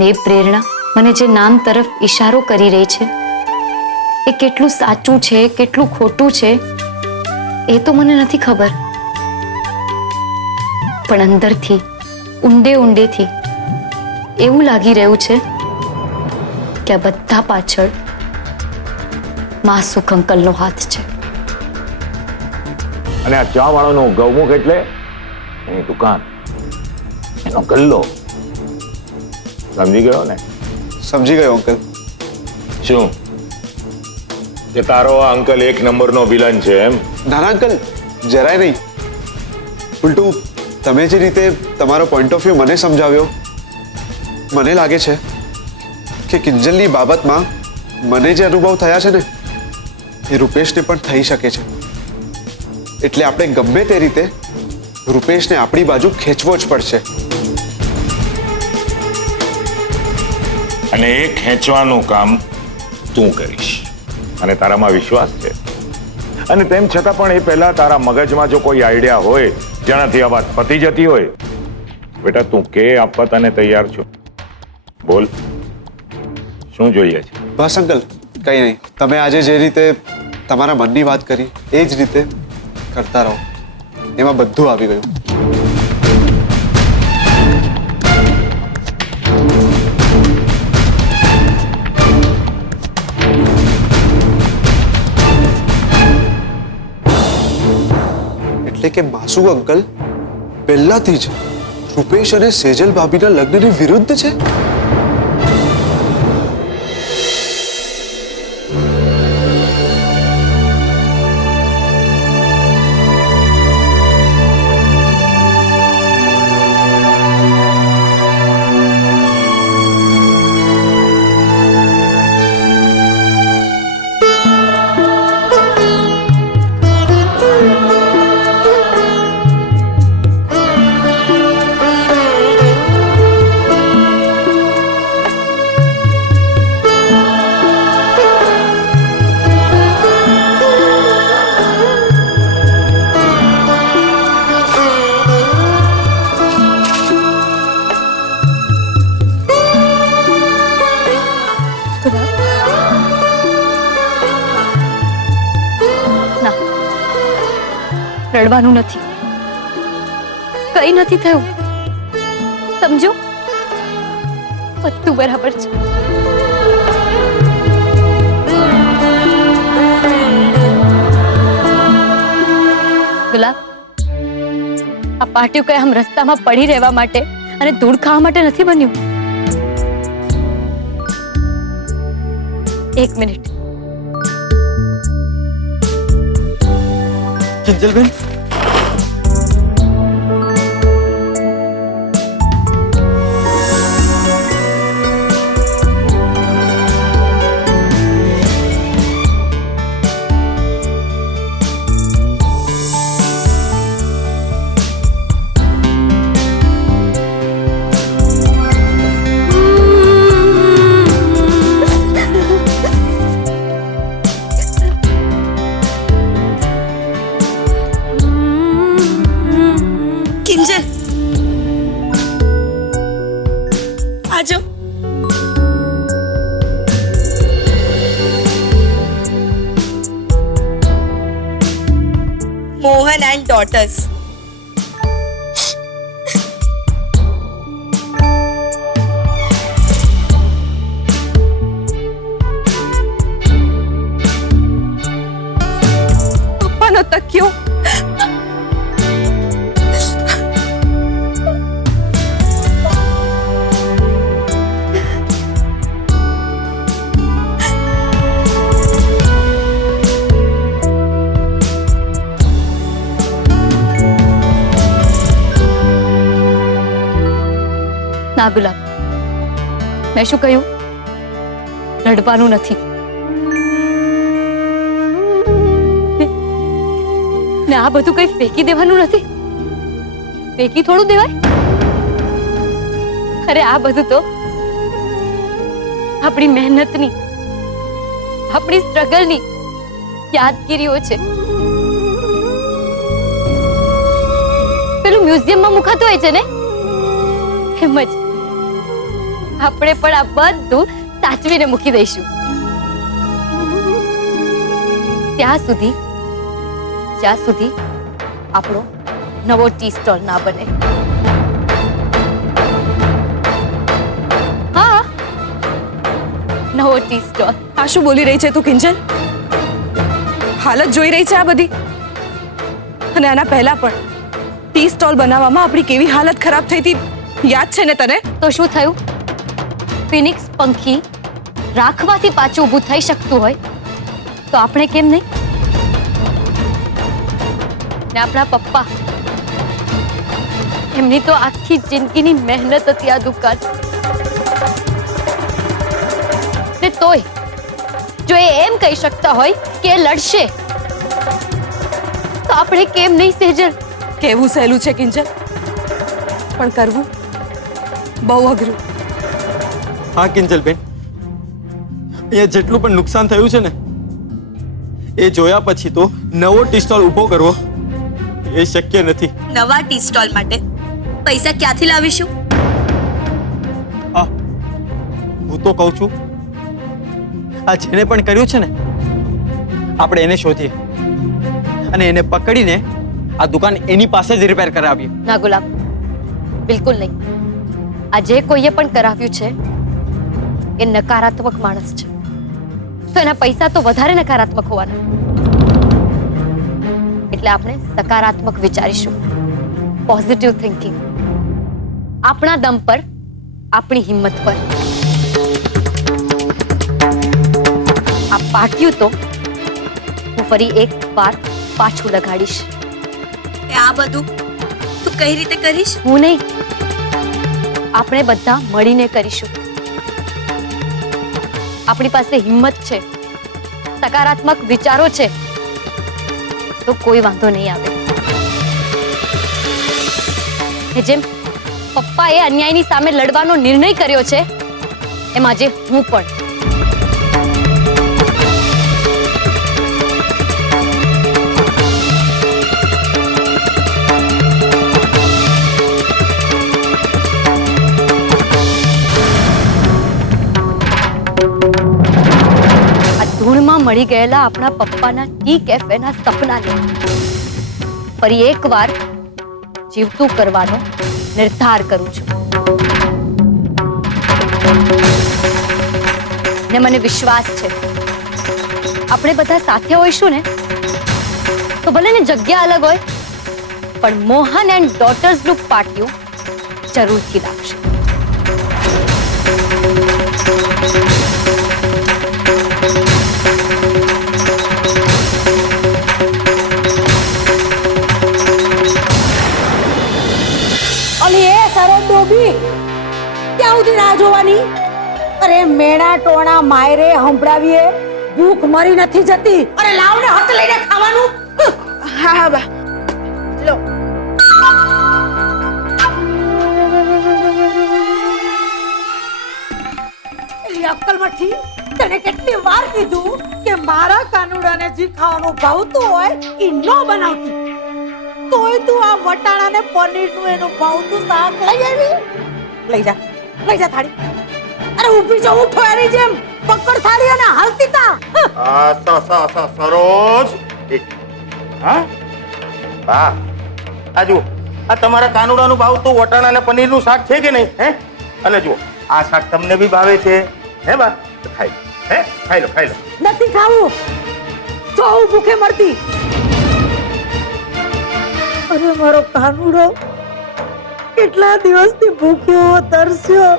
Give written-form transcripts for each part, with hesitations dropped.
ને પ્રેરણા મને જે નામ તરફ ઈશારો કરી રહી છે એ કેટલું સાચું છે કેટલું ખોટું છે એ તો મને નથી ખબર, પણ અંદરથી ઊંડે ઊંડેથી એવું લાગી રહ્યું છે કે આ બધા પાછળ માસુક અંકલનો હાથ છે. અને આ ચા વાળાનું ગૌમુખ એટલે એની દુકાન, એનો ગલ્લો. સમજી ગયો ને? સમજી ગયો અંકલ. શું કે તારો આ અંકલ એક નંબરનો વિલન છે એમ? ના ના અંકલ, જરાય નહીં. ઉલટું તમે જે રીતે તમારો પોઈન્ટ ઓફ વ્યૂ મને સમજાવ્યો, મને લાગે છે કે કિંજલની બાબતમાં મને જે અનુભવ થયા છે ને એ રૂપેશને પણ થઈ શકે છે. એટલે આપણે ગમે તે રીતે રૂપેશને આપણી બાજુ ખેંચવો જ પડશે. અને એ ખેંચવાનું કામ તું કરીશ અને તારામાં વિશ્વાસ છે. અને તેમ છતાં પણ એ પહેલા તારા મગજમાં જો કોઈ આઈડિયા હોય જેનાથી આ વાત પતી જતી હોય, બેટા તું કે આપવા તને તૈયાર છું. બોલ, શું જોઈએ છે? બસ અંકલ, કંઈ નહીં. તમે આજે જે રીતે તમારા મનની વાત કરી એ જ રીતે કરતા રહો. એમાં બધું આવી ગયું. એટલે કે માસુ અંકલ પહેલાથી જ રૂપેશ અને સેજલ ભાભીના લગ્નની વિરુદ્ધ છે. રડવાનું નથી, કઈ નથી થયું, સમજો બધું બરાબર છે. ગુલાબ, આ પાટિયું કઈ આમ રસ્તામાં પડી રહેવા માટે અને ધૂળ ખાવા માટે નથી બન્યું. એક મિનિટ. કિંજલબેન, आजो मोहन एंड डॉटर्स. પપ્પા નો તકિયો ના ગુલાબ, મેં શું કહ્યું? રડવાનું નથી. ને આ બધું કઈ ફેંકી દેવાનું નથી. ફેંકી થોડું દેવાય? અરે આ બધું તો આપણી મહેનતની, આપણી સ્ટ્રગલની યાદગીરીઓ છે. પેલું મ્યુઝિયમમાં મુકાતું હોય છે ને, એમ જ આપણે પણ આ બધું સાચવીને મૂકી દઈશું ત્યાં સુધી જ્યાં સુધી આપણો નવો ટી સ્ટોલ ના બને. હા, નવો ટી સ્ટોલ. આ શું બોલી રહી છે તું કિંજલ? હાલત જોઈ રહી છે આ બધી? અને આના પહેલા પણ ટી સ્ટોલ બનાવવામાં આપણી કેવી હાલત ખરાબ થઈ હતી યાદ છે ને તને? તો શું થયું? ફિનિક્સ પંખી રાખવાથી પાછું ઊભું થઈ શકતું હોય તો આપણે કેમ નહીં? ને આપણા પપ્પા, એમની તો આખી જિંદગીની મહેનત હતી આ દુકાન. ને તોય જો એ એમ કહી શકતા હોય કે એ લડશે તો આપણે કેમ નહીં સેજલ? કેવું સહેલું છે કિંજલ, પણ કરવું બહુ અઘરું. હા કિંજલબેન, અહીંયા જેટલું પણ નુકસાન થયું છે ને એ જોયા પછી તો નવો ટી સ્ટોલ ઊભો કરવો એ શક્ય નથી. નવા ટી સ્ટોલ માટે પૈસા ક્યાંથી લાવીશું? હા, હું તો કહું છું આ જેને પણ કર્યું છે ને આપણે એને શોધીએ અને એને પકડીને આ દુકાન એની પાસે જ રિપેર કરાવીએ. ના ગુલાબ, બિલકુલ નહીં. આ જે કોઈએ પણ કરાવ્યું છે એ નકારાત્મક માણસ છે, તો એના પૈસા તો વધારે નકારાત્મક હોવાના. એટલે આપણે સકારાત્મક વિચારીશું, પોઝિટિવ થિંકિંગ, આપણા દમ પર, આપણી હિંમત પર. આ પાટિયું તો હું ફરી એક વાર પાછું લગાડીશ. આ બધું તું કઈ રીતે કરીશ? હું નહીં, આપણે બધા મળીને કરીશું. આપણી પાસે હિંમત છે, સકારાત્મક વિચારો છે, તો કોઈ વાંધો નહીં આવે. જેમ પપ્પાએ અન્યાયની સામે લડવાનો નિર્ણય કર્યો છે એમ આજે હું પણ. ધૂળમાં મળી ગયેલા આપણા પપ્પાના ટી કેફેના સપનાને ફરી એકવાર જીવતું કરવાનો નિર્ધાર કરું છું. ને મને વિશ્વાસ છે આપણે બધા સાથે હોઈશું ને તો ભલે ને જગ્યા અલગ હોય પણ મોહન એન્ડ ડોટર્સનું પાટિયું જરૂરથી લાગશે. ક્યાં સુધી રાહ જોવાની? અરે મેણા ટોણા માયરે હંભળાવીએ, ભૂખ મરી નથી જતી. અરે લાવ ને હાથ લઈને ખાવાનું. હા હા બા લો. એલી અક્કલ મઠી, તને કેટલી વાર કીધું કે મારા કાનુડાને જે ખાવાનું ભાવતું હોય ઈ ન બનાવતી, તોય તું આ વટાણા ને પનીર નું એનું ભાવતું શાક લઈ આવી. લઈ જા થાળી. અરે ઊભી જો ઉઠો એની જેમ પકડ થાળી અને હાલતી તા. સરોજ, હા હા, આ જુઓ, આ તમારા કાનુડાનું ભાવતું વટાણા અને પનીરનું શાક છે કે નહીં? હે, અને જુઓ આ શાક તમને બી ભાવે છે હે બા? ખાઈ લો, હે, ખાઈ લો. નથી ખાવું, જો હું ભૂખે મરતી. અરે મારો કાનુડો કેટલા દિવસથી ભૂખ્યો તરસ્યો,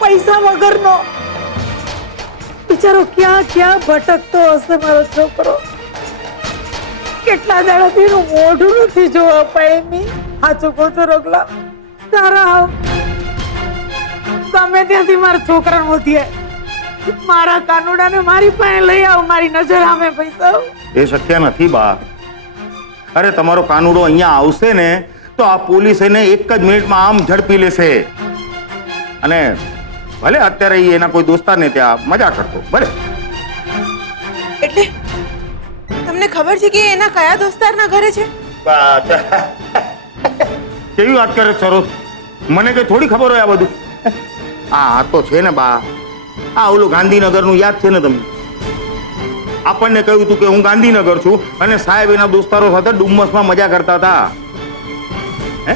પૈસા વગરનો બિચારો ક્યાં ક્યાં ભટકતો હશે મારો છોકરો. કેટલા દાડાથી એનું મોઢું નથી જોવા પામી. સાચું કહું છું રગલા, તારા ગમે ત્યાંથી મારા છોકરાને મોતીએ મારા કાનુડાને મારી પાસે લઈ આવ, મારી નજર સામે પૈસા. એ શક્ય નથી બા. અરે તમારો કાનુડો અહીંયા આવશે ને તો આ પોલીસ એને એક જ મિનિટમાં આમ ઝડપી લેશે. અને ભલે અત્યારે ઈ એના કોઈ દોસ્તારને ત્યાં મજા કરતો, ભલે. એટલે તમને ખબર છે કે એના કયા દોસ્તારના ઘરે છે? કેવી વાત કરે સરોજ? મને કઈ થોડી ખબર હોય આ બધું? આ તો છે ને બા, આ ઓલું ગાંધીનગરનું યાદ છે ને તમને? આપણને કહ્યું હતું કે હું ગાંધીનગર છું અને સાહેબ એના દોસ્તારો સાથે ડુમ્મસમાં મજા કરતા હતા. હે,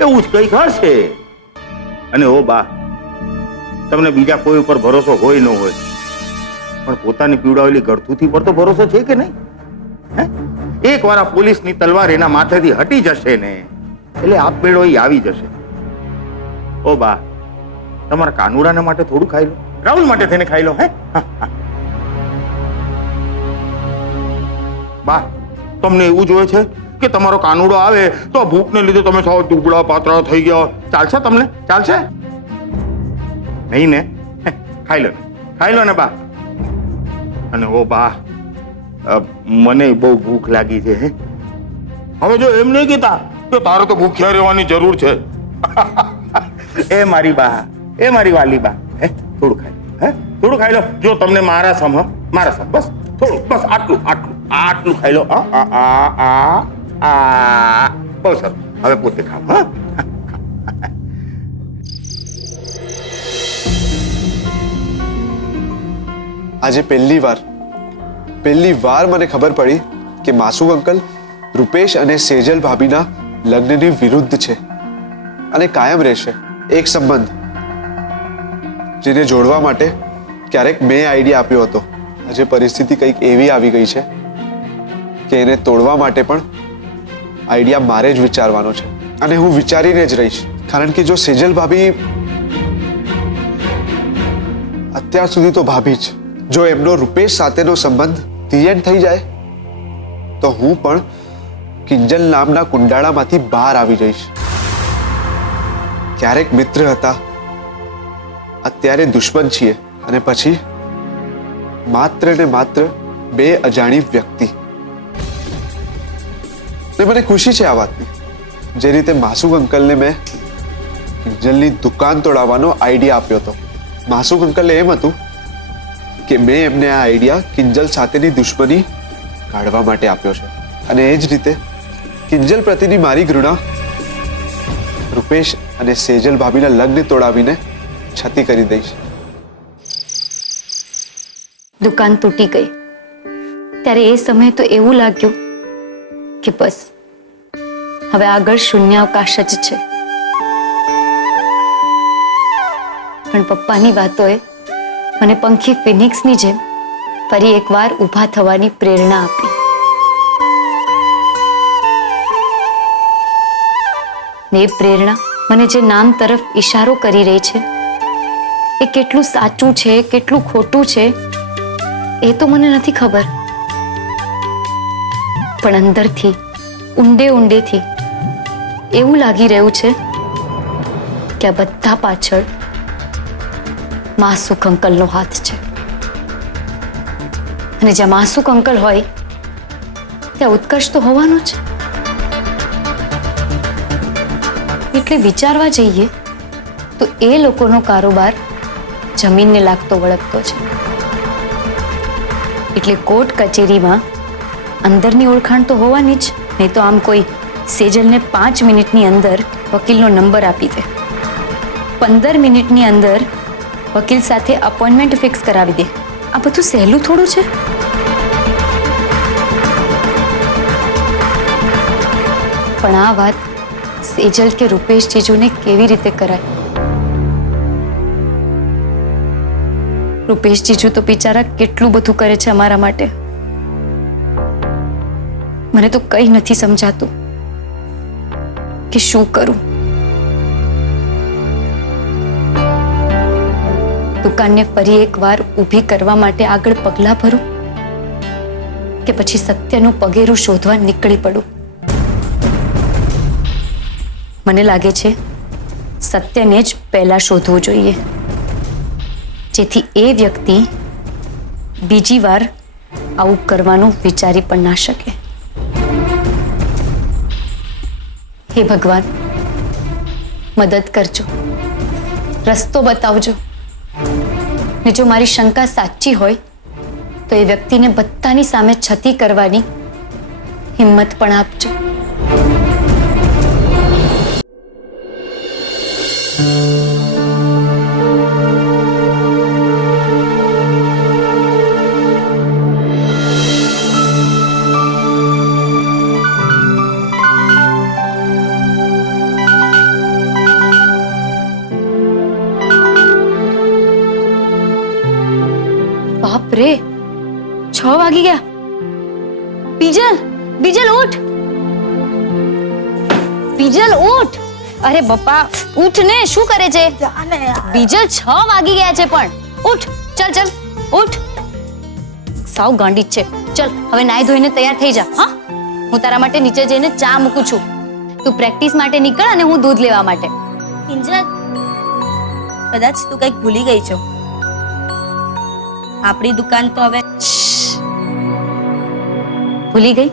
એવું જ કંઈક હશે. અને ઓ બા, તમને બીજા કોઈ ઉપર ભરોસો હોય ન હોય, પણ પોતાની પીવડાવેલી ગળથુથી પર તો ભરોસો છે કે નહીં? હે, એક વાર આ પોલીસની તલવાર એના માથેથી હટી જશે ને એટલે આપમેળો એ આવી જશે. ઓ બા, તમારા કાનુડાને માટે થોડું ખાઈ લો, રાહુલ માટે થઈને ખાઈ લો. હે બા, તમને એવું જોઈએ છે કે તમારો કાનુડો આવે તો ભૂખને લીધે તમે સાવ દુબળા પાતળા થઈ ગયા? ચાલશે તમને? ચાલશે નહીં ને? ખાઈ લો ને બા. અને ઓ બા, મને બહુ ભૂખ લાગી છે. હે, હવે જો એમ નહીં કહેતા કે તારે તો ભૂખ્યા રહેવાની જરૂર છે. એ મારી બા, એ મારી વાલી બા, હે થોડું ખાઈ લો. હે, થોડું ખાઈ લો. જો તમને મારા સમ, બસ થોડું, બસ આટલું ખાઈ લો. બહુ સર, હવે પોતે ખાઓ. હા, આજે પહેલી વાર મને ખબર પડી કે માસુ અંકલ રૂપેશ અને સેજલ ભાભીના લગ્નની વિરુદ્ધ છે અને કાયમ રહેશે. એક સંબંધ જેને જોડવા માટે ક્યારેક મેં આઈડિયા આપ્યો હતો. આજે પરિસ્થિતિ કંઈક એવી આવી ગઈ છે કે એને તોડવા માટે પણ આઈડિયા મારે જ વિચારવાનો છે અને હું વિચારીને જ રહીશ. કારણ કે જો સેજલ ભાભી, અત્યાર સુધી તો ભાભી જ, જો એમનો રૂપેશ સાથેનો સંબંધ ધી થઈ જાય તો હું પણ કિંજલ નામના કુંડાળામાંથી બહાર આવી જઈશ. ક્યારેક મિત્ર હતા, અત્યારે દુશ્મન છીએ અને પછી માત્ર ને માત્ર બે અજાણી વ્યક્તિ. ને મને ખુશી છે આ વાતની. જે રીતે માસુક અંકલને મેં કિંજલની દુકાન તોડાવવાનો આઈડિયા આપ્યો હતો, માસુક અંકલને એમ હતું કે મેં એમને આ આઈડિયા કિંજલ સાથેની દુશ્મની કાઢવા માટે આપ્યો છે. અને એ જ રીતે કિંજલ પ્રત્યેની મારી ઘૃણા રૂપેશ અને સેજલ ભાભીના લગ્ન તોડાવીને છતી કરી દઈશ. દુકાન તૂટી ગઈ ત્યારે એ સમયે તો એવું લાગ્યું કે બસ હવે આગળ શૂન્યાવકાશ જ છે. પણ પપ્પાની વાતોએ મને પંખી ફિનિક્સની જેમ ફરી એકવાર ઊભા થવાની પ્રેરણા આપી. ને એ પ્રેરણા મને જે નામ તરફ ઈશારો કરી રહી છે એ કેટલું સાચું છે, કેટલું ખોટું છે એ તો મને નથી ખબર, પણ અંદરથી ઊંડેથી એવું લાગી રહ્યું છે કે આ બધા પાછળ માસુક અંકલનો હાથ છે. અને જ્યાં માસુક અંકલ હોય ત્યાં ઉત્કર્ષ તો હોવાનો જ. એટલે વિચારવા જઈએ તો એ લોકોનો કારોબાર જમીનને લાગતો વળગતો છે. એટલે કોર્ટ કચેરીમાં અંદરની ઓળખાણ તો હોવાની જ, નહીં તો આમ કોઈ સેજલને 5 મિનિટની અંદર વકીલનો નંબર આપી દે, 15 મિનિટની અંદર વકીલ સાથે અપોઇન્ટમેન્ટ ફિક્સ કરાવી દે. આ બધું સહેલું થોડું છે. પણ આ વાત સેજલ કે રૂપેશ જીજુને કેવી રીતે કરાય? રૂપેશ જીજુ તો બિચારા કેટલું બધું કરે છે અમારા માટે. મને તો કંઈ નથી સમજાતું કે શું કરું. દુકાનને ફરી એકવાર ઊભી કરવા માટે આગળ પગલાં ભરું કે પછી સત્યનું પગેરું શોધવા નીકળી પડું? મને લાગે છે સત્યને જ પહેલા શોધવું જોઈએ, જેથી એ વ્યક્તિ બીજી વાર આવું કરવાનું વિચારી પણ ના શકે. હે ભગવાન, મદદ કરજો, રસ્તો બતાવજો. ને જો મારી શંકા સાચી હોય તો એ વ્યક્તિને બધાની સામે છતી કરવાની હિંમત પણ આપજો. બાપ રે, 6 વાગી ગયા. બીજલ, બીજલ ઉઠ. બીજલ ઉઠ. અરે બપ્પા ઉઠ ને, શું કરે છે? જાને યાર. બીજલ 6 વાગી ગયા છે પણ. ઉઠ, ચલ ચલ ઉઠ. સાવ ગાંડી જ છે. ચલ હવે નાઈ ધોઈને તૈયાર થઈ જા. હા, હું તારા માટે નીચે જઈને ચા મૂકું છું. તું પ્રેક્ટિસ માટે નીકળ અને હું દૂધ લેવા માટે. કિંજલ, કદાચ તું કંઈક ભૂલી ગઈ છો. આપણી દુકાન તો હવે ભૂલી ગઈ?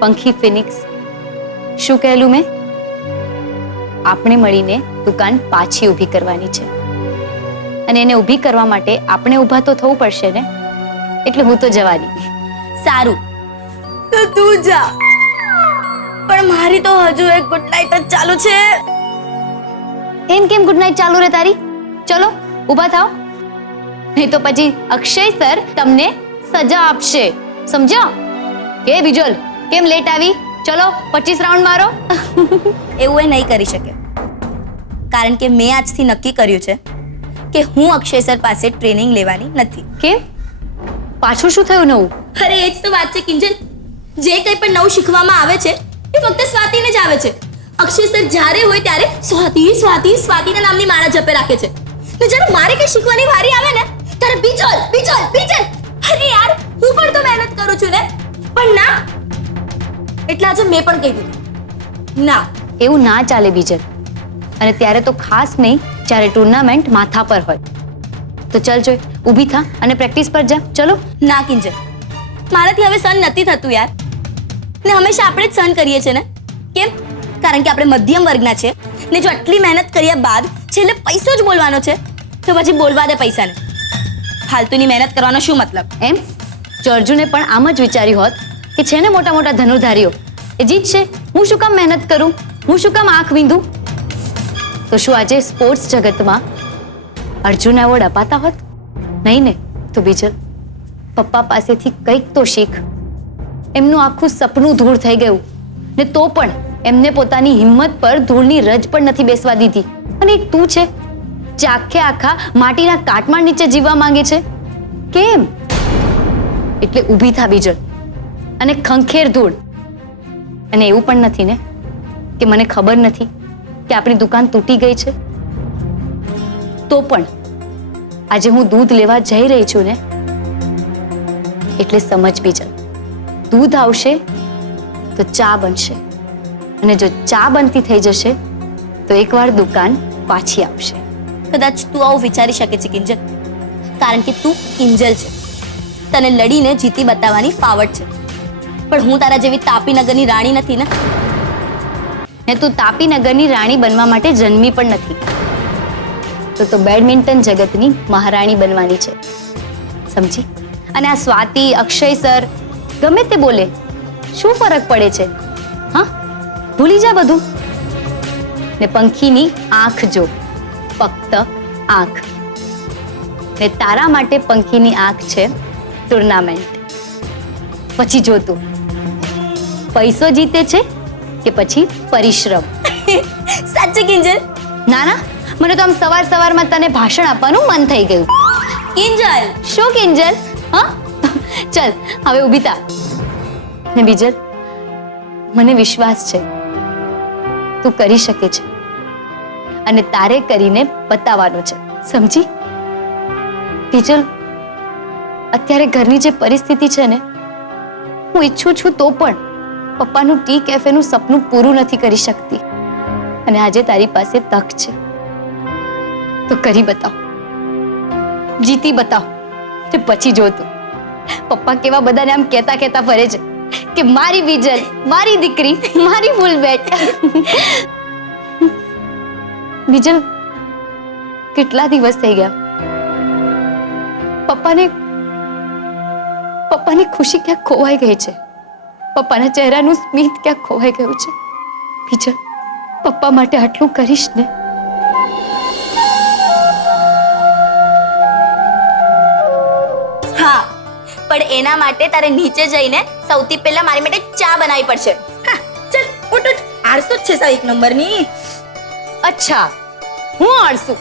પંખી ફિનિક્સ, શું કહેલું મેં? આપણે મળીને દુકાન પાછી ઊભી કરવાની છે અને એને ઊભી કરવા માટે આપણે ઊભા તો થવું પડશે ને. એટલે હું તો જવાની. સારું, તો તું જા. પણ મારી તો હજુ એક ગુડ નાઈટ જ ચાલુ છે. એમ કેમ ગુડ નાઈટ ચાલુ રે તારી? ચલો ઊભા થાઓ, નહીં તો પછી અક્ષય સર તમને સજા આપશે, સમજ્યા? કે બીજલ કેમ લેટ આવી? ચલો 25 રાઉન્ડ મારો. એવું એ નહીં કરી શકે, કારણ કે મેં આજથી નક્કી કર્યું છે કે હું અક્ષય સર પાસે ટ્રેનિંગ લેવાની નથી. કેમ? પાછું શું થયું નવું? અરે એ જ તો વાત છે કિંજલ. જે કંઈ પણ નવું શીખવામાં આવે છે એ ફક્ત સ્વાતિને જ આવે છે. અક્ષય સર જ્યારે હોય ત્યારે સ્વાતિ સ્વાતિ સ્વાતિના નામની માળા જપે રાખે છે, ને જ્યારે મારે કંઈ શીખવાની વારી આવે ને ત્યારે બીજલ બીજલ બીજલ. અરે યાર, હું પણ તો મહેનત કરું છું ને. પણ ના, એટલે આજે મેં પણ કહી દીધું, ના. એવું ના ચાલે બીજલ. અને ત્યારે તો ખાસ નહીં જ્યારે ટુર્નામેન્ટ માથા પર હોય. તો ચાલ જોઈ, ઊભી થા અને પ્રેક્ટિસ પર જા. ચલો. ના કિંજલ, મારાથી હવે સહન નથી થતું યાર. ને હંમેશા આપણે જ સહન કરીએ છીએ ને. કેમ? કારણ કે આપણે મધ્યમ વર્ગના છે ને જો આટલી મહેનત કર્યા બાદ છેલ્લે પૈસો જ બોલવાનો છે તો પછી બોલવા દે પૈસાને. ફાલતુની મહેનત કરવાનો શું મતલબ? એમ જો અર્જુને પણ આમ જ વિચાર્યું હોત કે છે ને મોટા મોટા ધનુર્ધારીઓ એ જીતશે, હું શું કામ મહેનત કરું, હું શું કામ આંખ વીંધું, તો શું આજે સ્પોર્ટ્સ જગતમાં અર્જુન એવોર્ડ અપાતા હોત? નહીં ને. તો બીજલ, પપ્પા પાસેથી કંઈક તો શીખ. એમનું આખું સપનું ધૂળ થઈ ગયું ને તો પણ એમને પોતાની હિંમત પર ધૂળની રજ પણ નથી બેસવા દીધી. અને એક તું છે જે આખે આખા માટીના કાટમાળ નીચે જીવવા માંગે છે. કેમ? એટલે ઊભી થા બીજલ અને ખંખેર ધૂળ. અને એવું પણ નથી ને કે મને ખબર નથી કે આપણી દુકાન તૂટી ગઈ છે. તો પણ આજે હું દૂધ લેવા જઈ રહી છું ને, એટલે સમજ બીજલ, દૂધ આવશે તો ચા બનશે, અને જો ચા બનતી થઈ જશે તો એકવાર દુકાન પાછી આવશે. કદાચ તું આવું વિચારી શકે છે કિંજલ, કારણ કે તું કિંજલ છે, તને લડીને જીતી બતાવવાની ફાવટ છે. પણ હું તારા જેવી તાપીનગરની રાણી નથી ને. ને તું તાપીનગરની રાણી બનવા માટે જન્મી પણ નથી. તો બેડમિન્ટન જગતની મહારાણી બનવાની છે, સમજી? અને આ સ્વાતિ, અક્ષય સર ગમે તે બોલે, શું ફરક પડે છે? હા, ભૂલી જા બધું. ને પંખીની આંખ જો, ફક્ત આંખ. ને તારા માટે પંખીની આંખ છે ટુર્નામેન્ટ. પછી જો તું પૈસો જીતે છે કે પછી પરિશ્રમ. સાચે કિંજલ? ના ના, મને તો આમ સવાર સવારમાં તને ભાષણ આપવાનું મન થઈ ગયું. કિંજલ, શું કિંજલ? હા, ચલ હવે ઊભી થા. ને બીજલ, મને વિશ્વાસ છે તું કરી શકે છે અને તારે કરીને બતાવવાનું છે, સમજી? બીજલ, અત્યારે ઘરની જે પરિસ્થિતિ છે ને, હું ઈચ્છું છું તો પણ પપ્પાનું ટી કેફેનું સપનું પૂરું નથી કરી શકતી. અને આજે તારી પાસે તક છે તો કરી બતાવ, જીતી બતાવ. તે પછી જોતું પપ્પા કેવા બધાને આમ કહેતા કહેતા ફરે છે કે મારી બીજલ, મારી દીકરી, મારી ફૂલબેટ. બીજલ, કેટલા દિવસ થઈ ગયા પપ્પાની ખુશી ક્યાંક ખોવાઈ ગઈ છે, પપ્પાના ચહેરાનું સ્મિત ક્યાંક ખોવાઈ ગયું છે. બીજલ, પપ્પા માટે આટલું કરીશ ને? હા, પણ એના માટે તારે નીચે જઈને સૌથી પહેલા મારી માટે ચા બનાવવી પડશે. હા, ચલ ઉઠ ઉઠ, આળસુ જ છે સાવ એક નંબરની. અચ્છા, હું આળસુ?